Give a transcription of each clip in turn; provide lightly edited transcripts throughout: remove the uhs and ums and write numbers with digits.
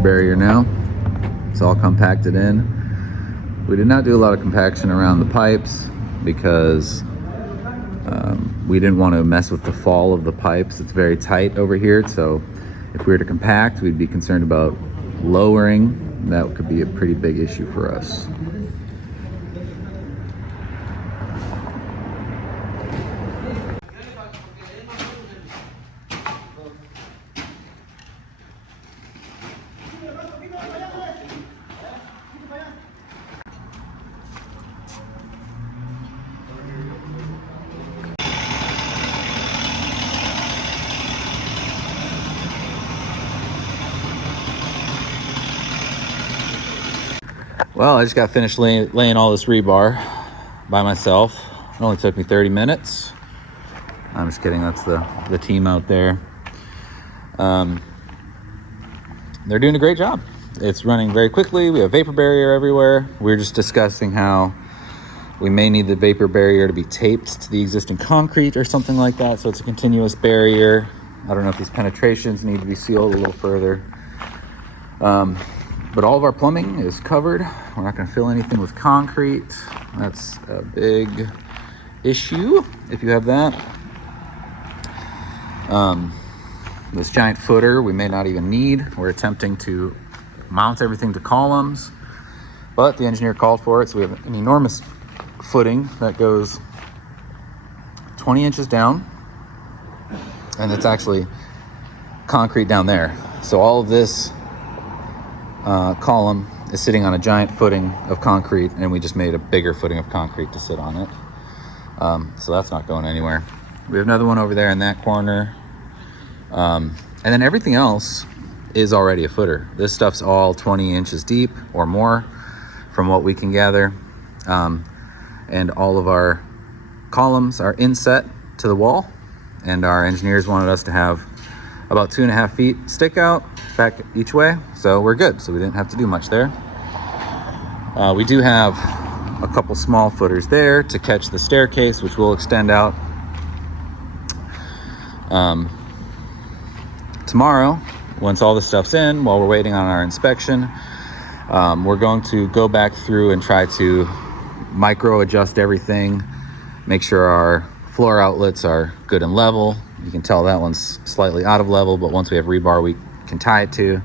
vapor barrier now. It's all compacted in. We did not do a lot of compaction around the pipes because we didn't want to mess with the fall of the pipes. It's very tight over here, so if we were to compact, we'd be concerned about lowering. That could be a pretty big issue for us. Well, I just got finished laying all this rebar by myself. It only took me 30 minutes. I'm just kidding, that's the team out there. They're doing a great job. It's running very quickly. We have vapor barrier everywhere. We were just discussing how we may need the vapor barrier to be taped to the existing concrete or something like that, so it's a continuous barrier. I don't know if these penetrations need to be sealed a little further. But all of our plumbing is covered. We're not going to fill anything with concrete. That's a big issue if you have that. This giant footer we may not even need. We're attempting to mount everything to columns, but the engineer called for it, so we have an enormous footing that goes 20 inches down, and it's actually concrete down there. So all of this column is sitting on a giant footing of concrete, and we just made a bigger footing of concrete to sit on it. So that's not going anywhere. We have another one over there in that corner. And then everything else is already a footer. This stuff's all 20 inches deep or more from what we can gather. And all of our columns are inset to the wall, and our engineers wanted us to have about 2.5 feet stick out back each way, so we're good. So we didn't have to do much there. We do have a couple small footers there to catch the staircase, which will extend out. Tomorrow, once all the stuff's in, while we're waiting on our inspection, we're going to go back through and try to micro adjust everything, make sure our floor outlets are good and level. You can tell that one's slightly out of level, but once we have rebar we can tie it to,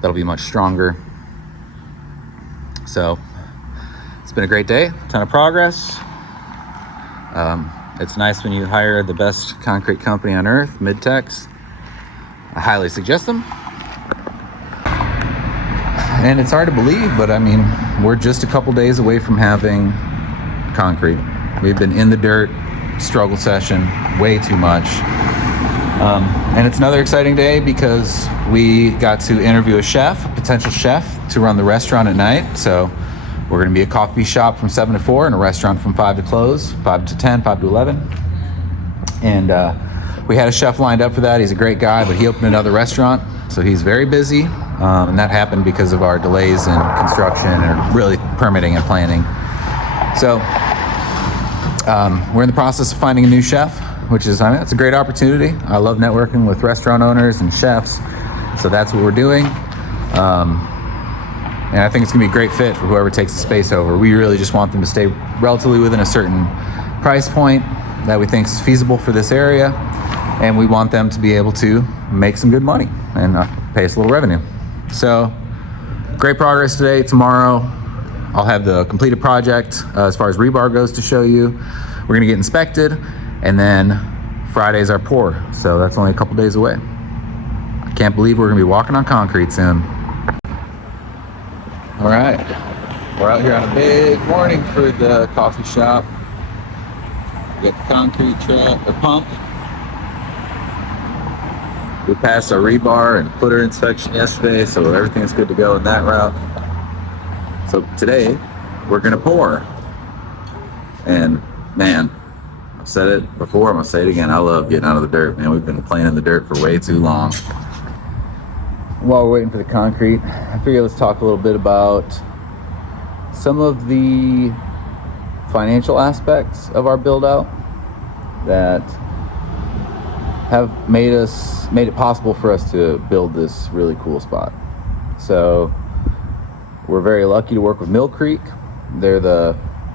that'll be much stronger. So it's been a great day, ton of progress. It's nice when you hire the best concrete company on earth, Midtex. I highly suggest them. And it's hard to believe, but I mean, we're just a couple days away from having concrete. We've been in the dirt, struggle session, way too much. And it's another exciting day because we got to interview a chef, a potential chef, to run the restaurant at night. So we're going to be a coffee shop from 7 to 4 and a restaurant from 5 to close, 5 to 10, 5 to 11. And we had a chef lined up for that. He's a great guy, but he opened another restaurant, so he's very busy. And that happened because of our delays in construction and really permitting and planning. So we're in the process of finding a new chef, which is, I mean, it's a great opportunity. I love networking with restaurant owners and chefs, so that's what we're doing. And I think it's gonna be a great fit for whoever takes the space over. We really just want them to stay relatively within a certain price point that we think is feasible for this area, and we want them to be able to make some good money and pay us a little revenue. So great progress today. Tomorrow I'll have the completed project as far as rebar goes to show you. We're gonna get inspected, and then Friday's our pour, so that's only a couple days away. I can't believe we're gonna be walking on concrete soon. All right, we're out here on a big morning for the coffee shop. We got the concrete truck, or pump. We passed our rebar and footer inspection yesterday, so everything's good to go in that route. So today, we're gonna pour. And man, I've said it before, I'm gonna say it again, I love getting out of the dirt, man. We've been playing in the dirt for way too long. While we're waiting for the concrete, I figured let's talk a little bit about some of the financial aspects of our build out that have made it possible for us to build this really cool spot. So we're very lucky to work with Mill Creek. They're the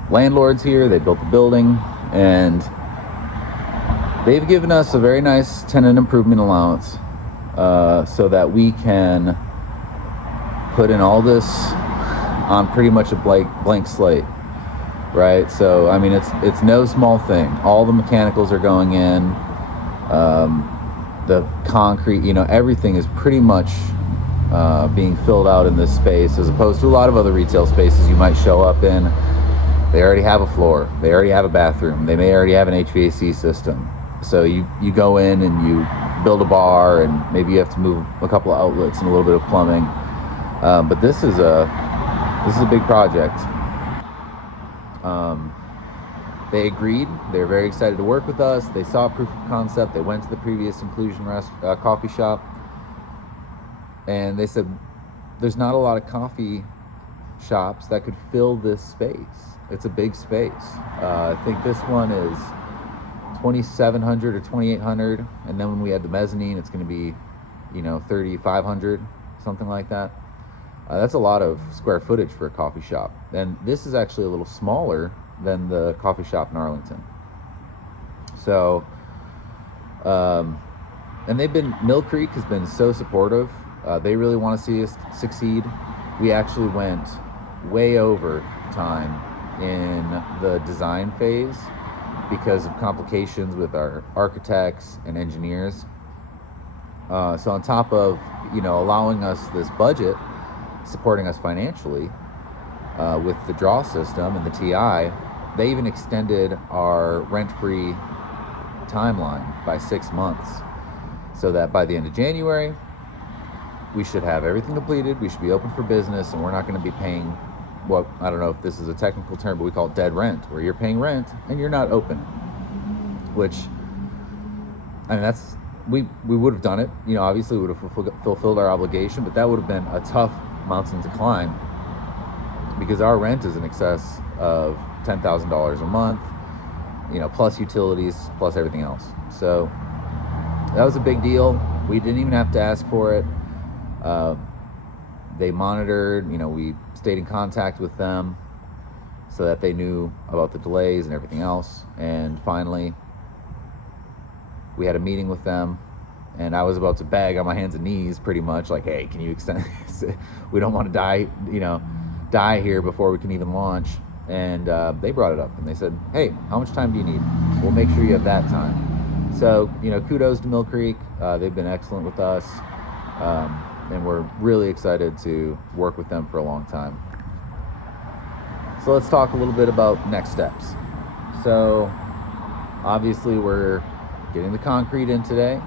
landlords here. They built the building, and they've given us a very nice tenant improvement allowance so that we can put in all this on pretty much a blank slate, right? So I mean, it's no small thing. All the mechanicals are going in, the concrete, everything is pretty much being filled out in this space, as opposed to a lot of other retail spaces you might show up in. They already have a floor, they already have a bathroom, they may already have an HVAC system. So you go in and you build a bar, and maybe you have to move a couple of outlets and a little bit of plumbing. But this is a big project. They agreed. They're very excited to work with us. They saw proof of concept. They went to the previous Inclusion coffee shop, and they said there's not a lot of coffee shops that could fill this space. It's a big space. I think this one is 2,700 or 2,800, and then when we add the mezzanine, it's going to be 3,500, something like that. That's a lot of square footage for a coffee shop. And this is actually a little smaller than the coffee shop in Arlington. So, and Mill Creek has been so supportive. They really want to see us succeed. We actually went way over time in the design phase because of complications with our architects and engineers. So on top of, allowing us this budget, supporting us financially with the draw system and the TI, they even extended our rent-free timeline by 6 months, so that by the end of January, we should have everything completed, we should be open for business, and we're not going to be paying what, I don't know if this is a technical term, but we call it dead rent, where you're paying rent and you're not open. Which, I mean, we would have done it, obviously we would have fulfilled our obligation, but that would have been a tough mountain to climb, because our rent is in excess of $10,000 a month, plus utilities, plus everything else. So that was a big deal. We didn't even have to ask for it. They monitored, we stayed in contact with them so that they knew about the delays and everything else. And finally, we had a meeting with them, and I was about to beg on my hands and knees, pretty much, like, hey, can you extend this? We don't want to die here before we can even launch. And they brought it up, and they said, hey, how much time do you need? We'll make sure you have that time. So, kudos to Mill Creek. They've been excellent with us, and we're really excited to work with them for a long time. So let's talk a little bit about next steps. So obviously we're getting the concrete in today.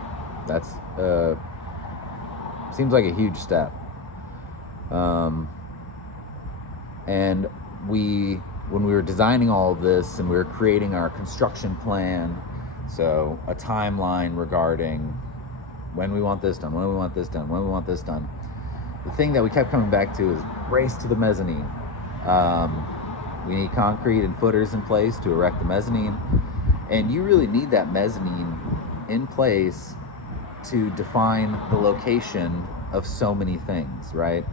That's seems like a huge step. And when we were designing all of this and we were creating our construction plan, so a timeline regarding when we want this done, when we want this done, when we want this done, the thing that we kept coming back to is race to the mezzanine. We need concrete and footers in place to erect the mezzanine, and you really need that mezzanine in place to define the location of so many things, right?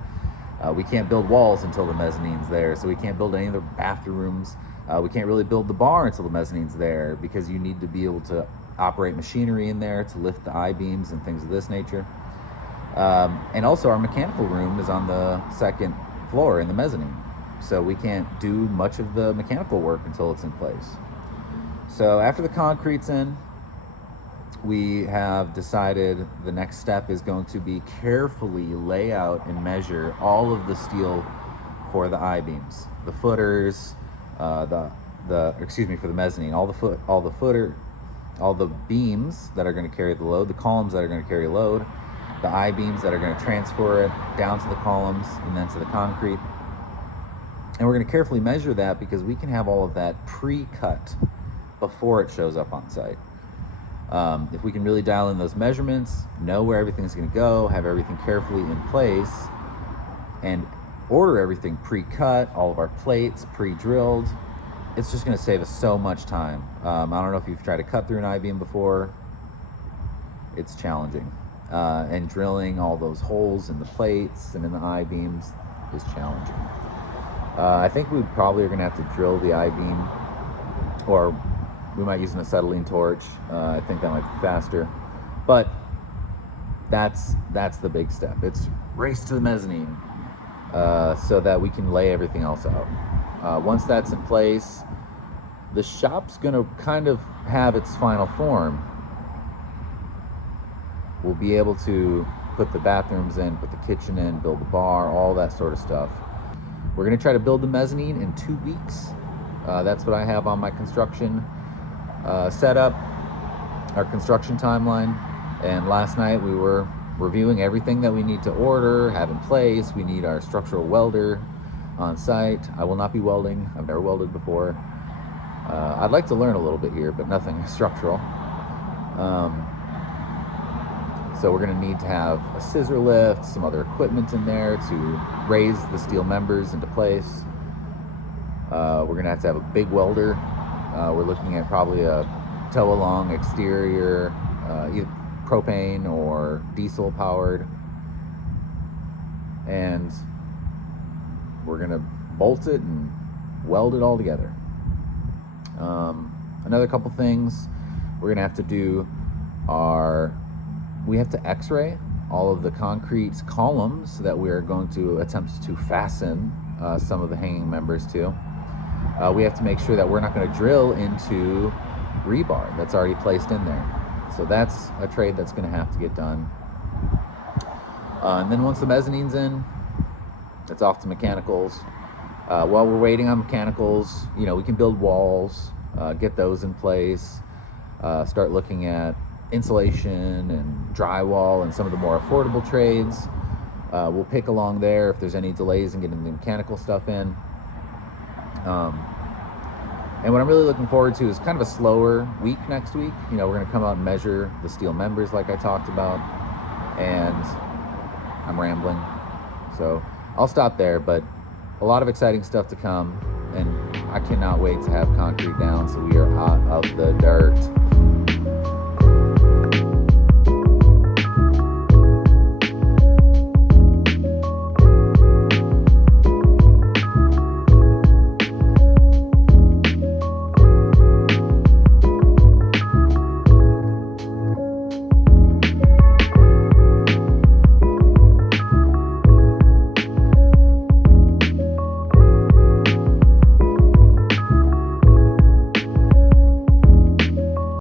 We can't build walls until the mezzanine's there, so we can't build any of the bathrooms. We can't really build the bar until the mezzanine's there, because you need to be able to operate machinery in there to lift the I-beams and things of this nature. And also our mechanical room is on the second floor in the mezzanine, so we can't do much of the mechanical work until it's in place. So after the concrete's in, we have decided the next step is going to be carefully lay out and measure all of the steel for the I-beams, the footers, for the mezzanine, all the beams that are going to carry the load, the columns that are going to carry load, the I-beams that are going to transfer it down to the columns and then to the concrete. And we're going to carefully measure that, because we can have all of that pre-cut before it shows up on site. If we can really dial in those measurements, know where everything's going to go, have everything carefully in place, and order everything pre-cut, all of our plates pre-drilled, it's just going to save us so much time. I don't know if you've tried to cut through an I-beam before. It's challenging. and drilling all those holes in the plates and in the I-beams is challenging. I think we probably are going to have to drill the I-beam, or we might use an acetylene torch. I think that might be faster, but that's the big step. It's race to the mezzanine, so that we can lay everything else out. Once that's in place, the shop's going to kind of have its final form. We'll be able to put the bathrooms in, put the kitchen in, build the bar, all that sort of stuff. We're going to try to build the mezzanine in 2 weeks. That's what I have on my construction setup, our construction timeline. And last night we were reviewing everything that we need to order, have in place. We need our structural welder on site. I will not be welding. I've never welded before. I'd like to learn a little bit here, but nothing structural. So we're going to need to have a scissor lift, some other equipment in there to raise the steel members into place. We're going to have a big welder. We're looking at probably a tow-along exterior, either propane or diesel powered. And we're going to bolt it and weld it all together. Another couple things we're going to have to do we have to x-ray all of the concrete columns that we are going to attempt to fasten some of the hanging members to. We have to make sure that we're not going to drill into rebar that's already placed in there. So that's a trade that's going to have to get done. And then once the mezzanine's in, it's off to mechanicals. While we're waiting on mechanicals, we can build walls, get those in place, start looking at insulation and drywall and some of the more affordable trades. We'll pick along there if there's any delays in getting the mechanical stuff in. And what I'm really looking forward to is kind of a slower week next week. We're going to come out and measure the steel members like I talked about, and I'm rambling, so I'll stop there, but a lot of exciting stuff to come, and I cannot wait to have concrete down so we are out of the dirt.